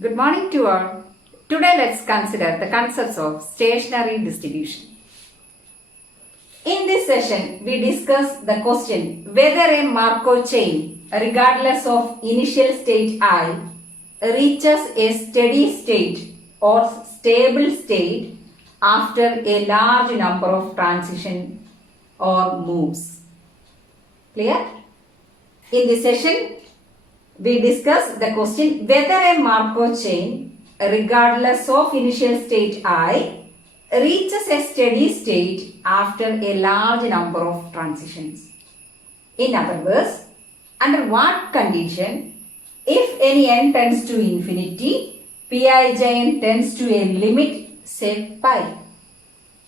Good morning to all. Today let's consider the concepts of stationary distribution. In this session, we discuss the question whether a Markov chain, regardless of initial state I, reaches a steady state or stable state after a large number of transitions or moves. Clear? In this session, we discuss the question whether a Markov chain, regardless of initial state I, reaches a steady state after a large number of transitions. In other words, under what condition, if any n tends to infinity, Pij tends to a limit say pi,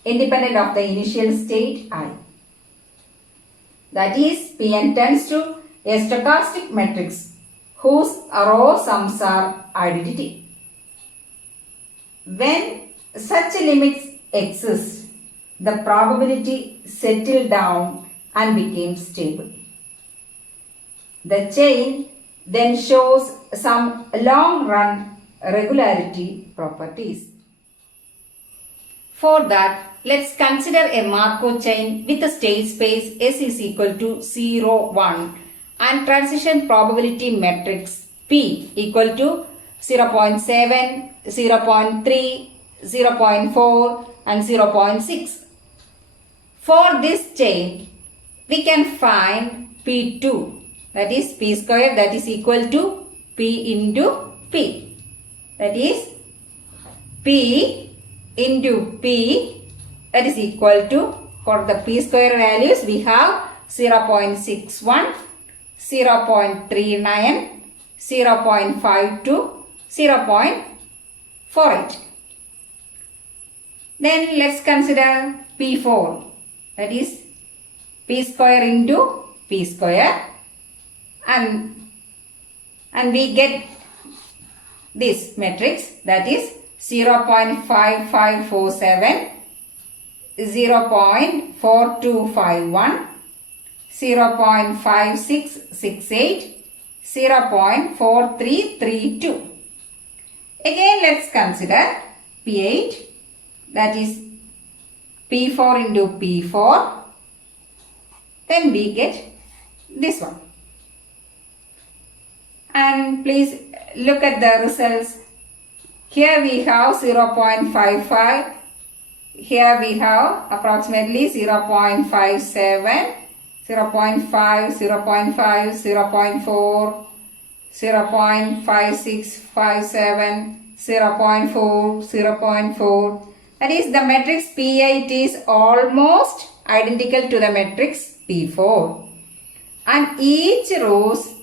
independent of the initial state I. That is, Pn tends to a stochastic matrix whose row sums are identity. When such limits exist, the probability settled down and became stable. The chain then shows some long-run regularity properties. For that, let's consider a Markov chain with a state space S is equal to 0, 1 and transition probability matrix P equal to 0.7, 0.3, 0.4 and 0.6. For this chain, we can find P2, that is P square, that is equal to P into P. That is P into P, that is equal to, for the P square values, we have 0.61, 0.39, 0.52, 0.48. Then let's consider P4, that is P square into P square, and we get this matrix, that is 0.5547, 0.4251, 0.5668, 0.4332. Again, let's consider P8, that is P4 into P4. Then we get this one. And please look at the results. Here we have 0.55. Here we have approximately 0.57. 0.5, 0.5, 0.4, 0.5657, 0.4, 0.4. That is, the matrix P8 is almost identical to the matrix P4. And each rows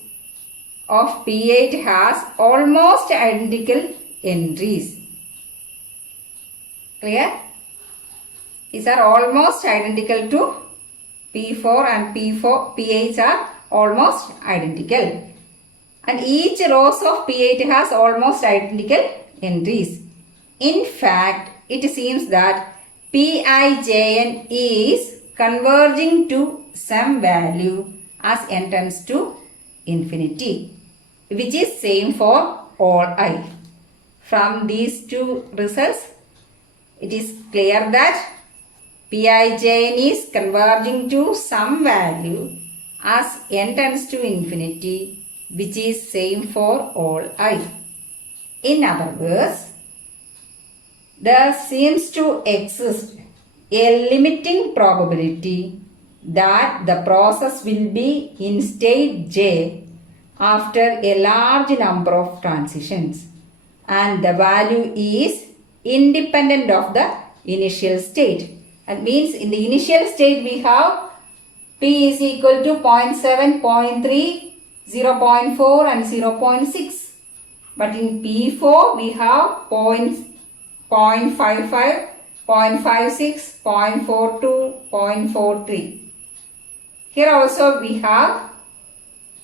of P8 has almost identical entries. Clear? These are almost identical to P4 and P8 are almost identical. And each rows of P8 has almost identical entries. In fact, it seems that Pijn is converging to some value as n tends to infinity, which is same for all I. From these two results, it is clear that Pij is converging to some value as n tends to infinity, which is same for all I. In other words, there seems to exist a limiting probability that the process will be in state J after a large number of transitions, and the value is independent of the initial state. That means in the initial state we have P is equal to 0.7, 0.3, 0.4 and 0.6. But in P4 we have 0.55, 0.56, 0.42, 0.43. Here also we have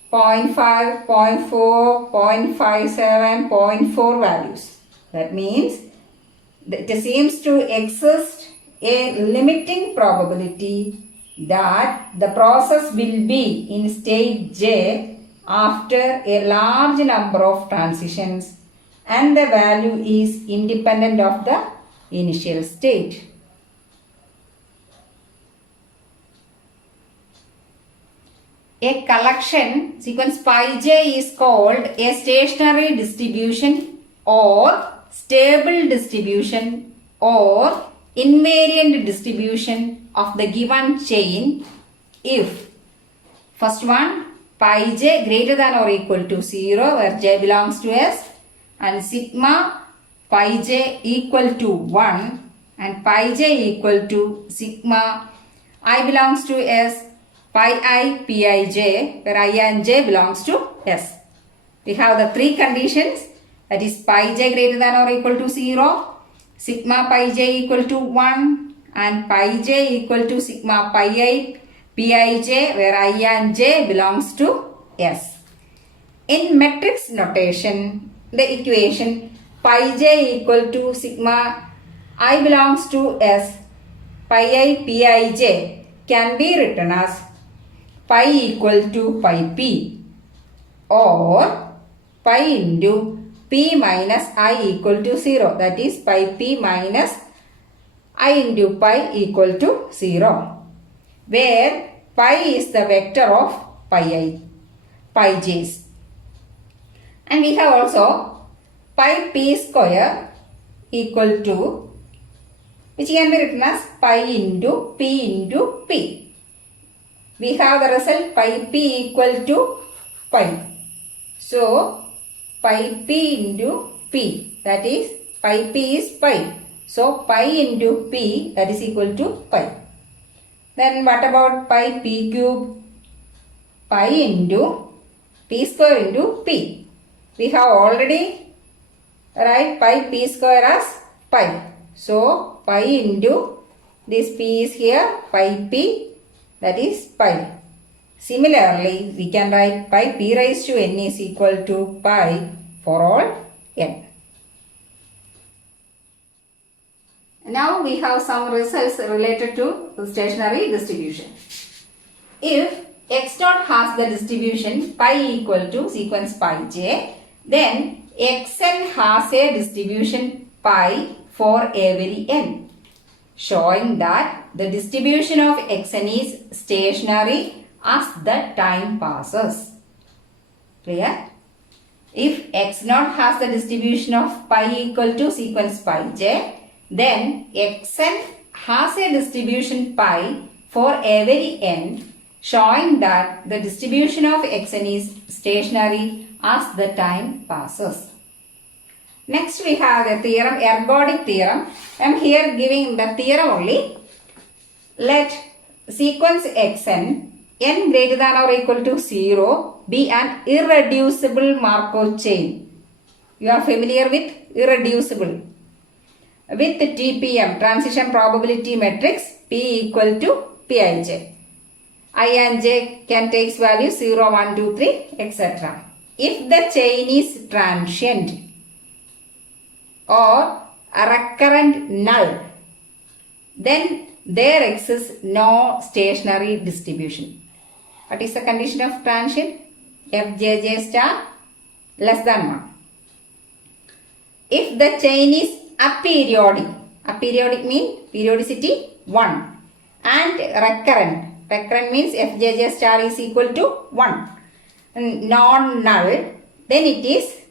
0.5, 0.4, 0.57, 0.4 values. That means it seems to exist a limiting probability that the process will be in state J after a large number of transitions and the value is independent of the initial state. A collection sequence pi j is called a stationary distribution or stable distribution or invariant distribution of the given chain if first one pi j greater than or equal to 0 where j belongs to S and sigma pi j equal to 1 and pi j equal to sigma I belongs to S pi I pi j where I and j belongs to S. We have the three conditions, that is pi j greater than or equal to 0, sigma pi j equal to 1 and pi j equal to sigma pi I pi j where I and j belongs to S. In matrix notation, the equation pi j equal to sigma I belongs to S pi I pi j can be written as pi equal to pi p or pi into p minus I equal to 0, that is pi p minus I into pi equal to 0, where pi is the vector of pi j's. And we have also pi p square equal to, which can be written as pi into p. We have the result pi p equal to pi. So, pi p into p, that is pi p is pi. So, pi into p, that is equal to pi. Then what about pi p cube? Pi into p square into p. We have already write pi p square as pi. So, pi into this p is here, pi p, that is pi. Similarly, we can write pi p raised to n is equal to pi for all n. Now we have some results related to the stationary distribution. If x naught has the distribution pi equal to sequence pi j, then xn has a distribution pi for every n, showing that the distribution of xn is stationary as the time passes. Clear? If x naught has the distribution of pi equal to sequence pi j, then xn has a distribution pi for every n, showing that the distribution of xn is stationary as the time passes. Next we have the theorem, ergodic theorem. I am here giving the theorem only. Let sequence xn, n greater than or equal to 0, be an irreducible Markov chain. You are familiar with irreducible. With TPM, transition probability matrix, P equal to Pij. I and j can take values 0, 1, 2, 3, etc. If the chain is transient or a recurrent null, then there exists no stationary distribution. What is the condition of transient? Fjj star less than 1. If the chain is aperiodic means periodicity 1, and recurrent means Fjj star is equal to 1, and non-null, then it is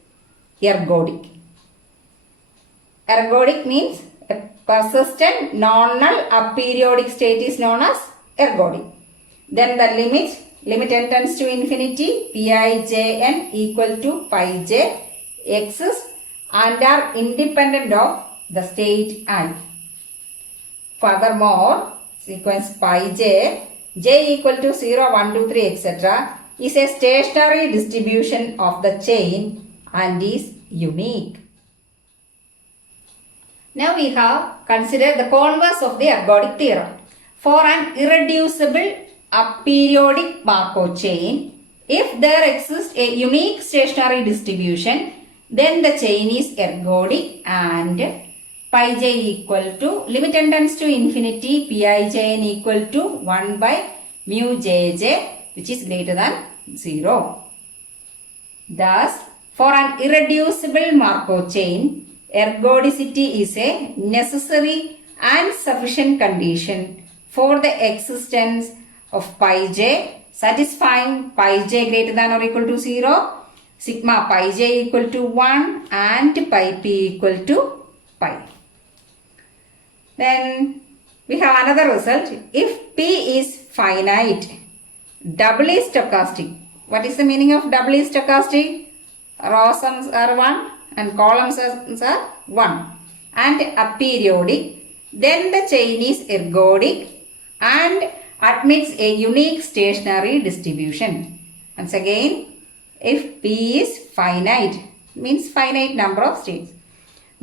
ergodic. Ergodic means a persistent non-null aperiodic state is known as ergodic. Then the limit n tends to infinity, Pijn equal to pi j exists and are independent of the state I. Furthermore, sequence pi j equal to 0, 1, 2, 3, etc. is a stationary distribution of the chain and is unique. Now we have considered the converse of the ergodic theorem. For an irreducible aperiodic Markov chain, if there exists a unique stationary distribution, then the chain is ergodic and pi j equal to, limit n tends to infinity, Pijn equal to 1 by mu jj, which is greater than 0. Thus, For an irreducible Markov chain, ergodicity is a necessary and sufficient condition for the existence of pi j satisfying pi j greater than or equal to 0, sigma pi j equal to 1 and pi p equal to pi. Then we have another result. If p is finite, doubly stochastic. What is the meaning of doubly stochastic? Row sums are 1 and column sums are 1 and aperiodic. Then the chain is ergodic and admits a unique stationary distribution. Once again, if P is finite, means finite number of states.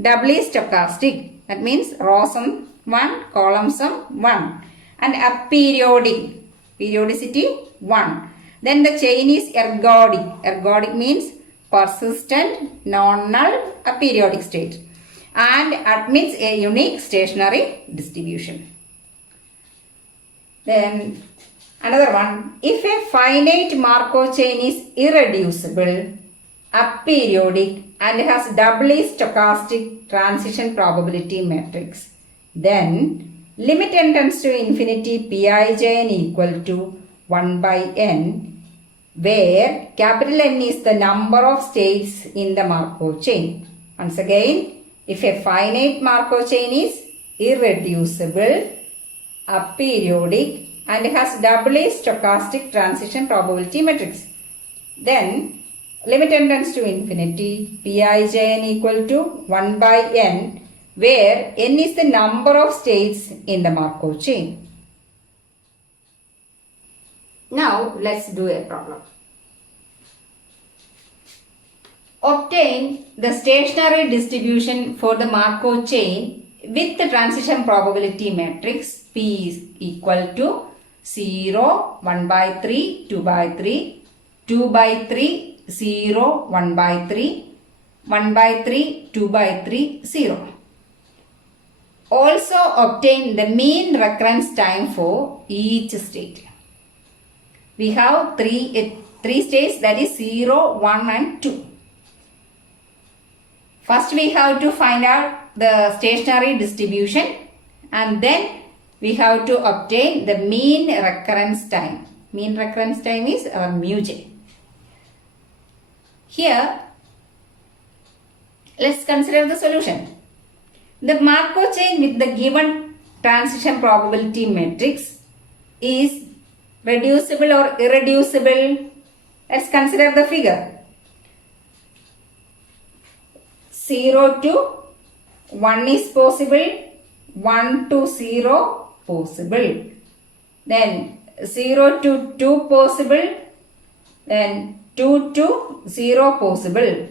Doubly stochastic, that means row sum 1, column sum 1 and aperiodic, periodicity 1. Then the chain is ergodic. Ergodic means persistent, non-null, aperiodic state and admits a unique stationary distribution. Then another one, if a finite Markov chain is irreducible, aperiodic and has doubly stochastic transition probability matrix, then limit n tends to infinity Pijn equal to 1 by n, where capital N is the number of states in the Markov chain. Once again, if a finite Markov chain is irreducible, aperiodic and has doubly stochastic transition probability matrix, then limit n tends to infinity Pijn equal to 1 by n, where n is the number of states in the Markov chain. Now let's do a problem. Obtain the stationary distribution for the Markov chain with the transition probability matrix P is equal to 0, 1 by 3, 2 by 3, 2 by 3, 0, 1 by 3, 1 by 3, 2 by 3, 0. Also obtain the mean recurrence time for each state. We have three states, that is 0, 1 and 2. First we have to find out the stationary distribution and then we have to obtain the mean recurrence time. Mean recurrence time is our mu j. Here, let's consider the solution. The Markov chain with the given transition probability matrix is reducible or irreducible. Let's consider the figure. 0 to 1 is possible, 1 to 0 possible, then 0 to 2 possible, then 2 to 0 possible,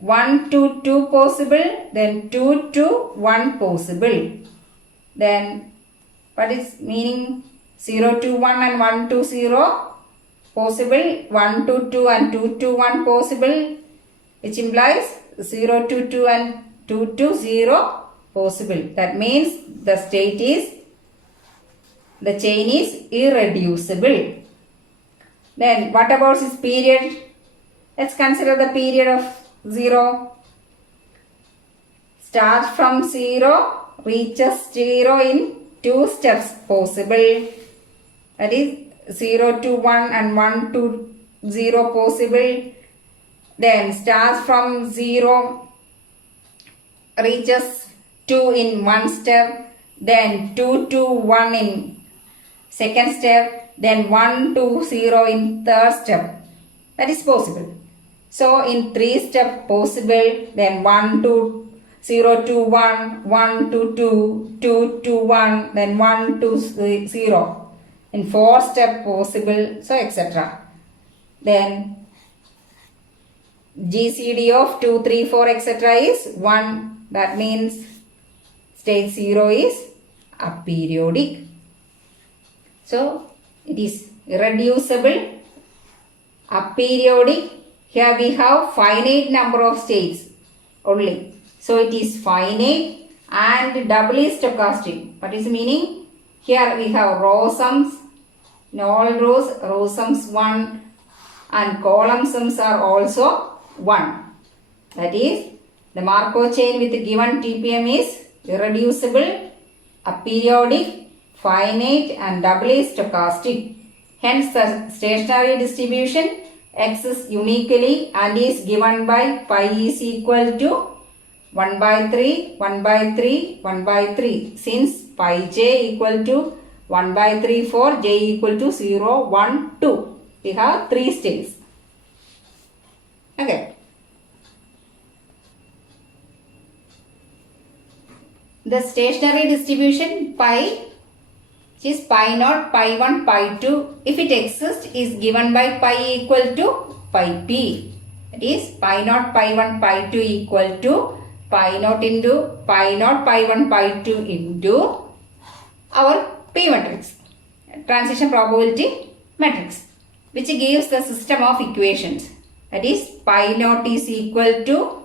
1 to 2 possible, then 2 to 1 possible. Then what is meaning 0 to 1 and 1 to 0 possible, 1 to 2 and 2 to 1 possible, which implies 0 to 2 and 2 to 0 possible. That means the chain is irreducible. Then what about its period? Let's consider the period of 0. Start from 0, reaches 0 in 2 steps possible. That is 0 to 1 and 1 to 0 possible. Then starts from 0, reaches 2 in 1 step, then 2 to 1 in second step, then 1 to 0 in third step. That is possible. So in 3 step possible, then 1 to 0 to 1, 1 to 2, 2 to 1, then 1 to 0. In 4 step possible, so etc. Then GCD of 2, 3, 4 etc. is 1. That means state 0 is aperiodic. So it is irreducible, aperiodic. Here we have finite number of states only. So it is finite and doubly stochastic. What is the meaning? Here we have row sums. In all rows, row sums 1 and column sums are also 1. That is, the Markov chain with given TPM is irreducible, aperiodic, finite and doubly stochastic. Hence, the stationary distribution exists uniquely and is given by pi is equal to 1 by 3, 1 by 3, 1 by 3. Since pi j equal to 1 by 3, 4, j equal to 0, 1, 2. We have 3 states. Okay. The stationary distribution pi, which is pi naught, pi 1, pi 2, if it exists, is given by pi equal to pi p. That is, pi naught, pi 1, pi 2 equal to pi naught into pi naught, pi 1, pi 2 into our P matrix, transition probability matrix, which gives the system of equations. That is, pi naught is equal to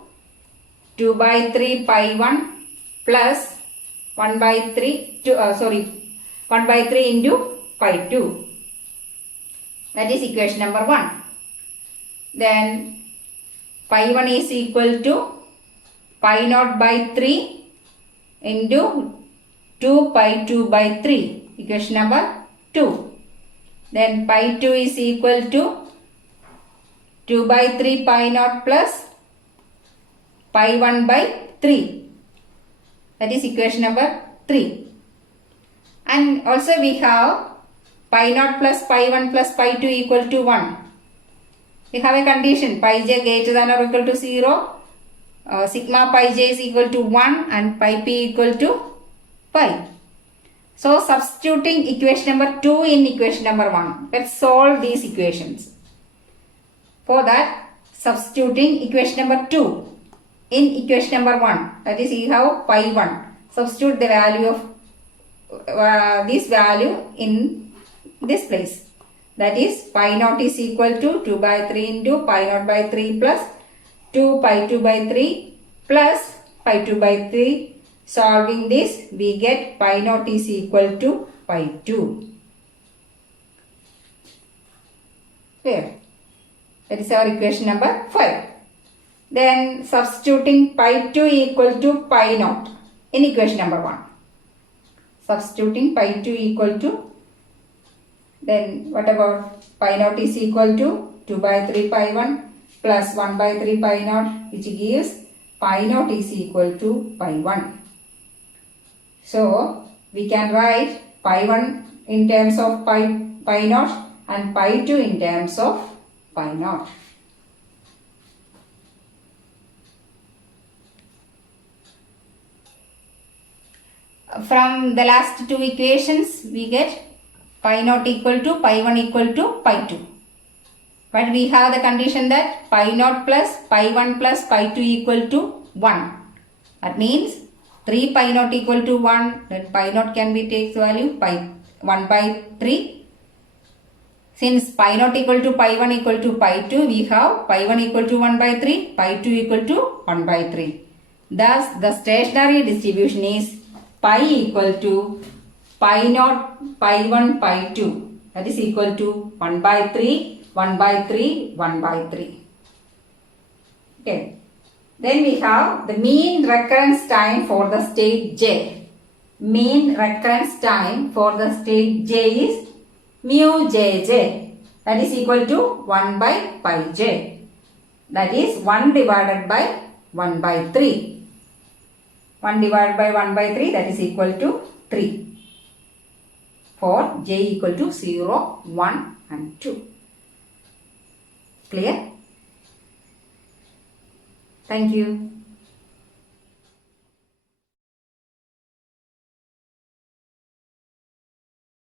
2 by 3 pi 1 plus 1 by 3, 1 by 3 into pi 2. That is equation number 1. Then pi 1 is equal to pi naught by 3 into 2 pi 2 by 3. Equation number 2. Then pi 2 is equal to 2 by 3 pi naught plus pi 1 by 3. That is equation number 3. And also we have pi naught plus pi 1 plus pi 2 equal to 1. We have a condition pi j greater than or equal to 0. Sigma pi j is equal to 1 and pi p equal to pi. So substituting equation number 2 in equation number 1. Let's solve these equations. For that, substituting equation number 2 in equation number 1. That is, you have pi 1. Substitute the value of this value in this place. That is, pi naught is equal to 2 by 3 into pi naught by 3 plus 2 pi 2 by 3 plus pi 2 by 3. Solving this, we get pi naught is equal to pi 2. Clear? That is our equation number 5. Then substituting pi 2 equal to pi naught in equation number 1. Substituting pi 2 equal to, then what about pi naught is equal to 2 by 3 pi 1 plus 1 by 3 pi naught, which gives pi naught is equal to pi 1. So we can write pi 1 in terms of pi naught and pi 2 in terms of pi naught. From the last two equations, we get pi naught equal to pi 1 equal to pi 2. But we have the condition that pi naught plus pi 1 plus pi 2 equal to 1. That means 3 pi naught equal to 1, then pi naught can be takes value pi 1 by 3. Since pi naught equal to pi 1 equal to pi 2, we have pi 1 equal to 1 by 3, pi 2 equal to 1 by 3. Thus, the stationary distribution is pi equal to pi naught, pi 1, pi 2. That is equal to 1 by 3, 1 by 3, 1 by 3. Okay. Then we have the mean recurrence time for the state j. Mean recurrence time for the state j is mu jj. That is equal to 1 by pi j. That is 1 divided by 1 by 3. 1 divided by 1 by 3, that is equal to 3. For j equal to 0, 1 and 2. Clear? Thank you.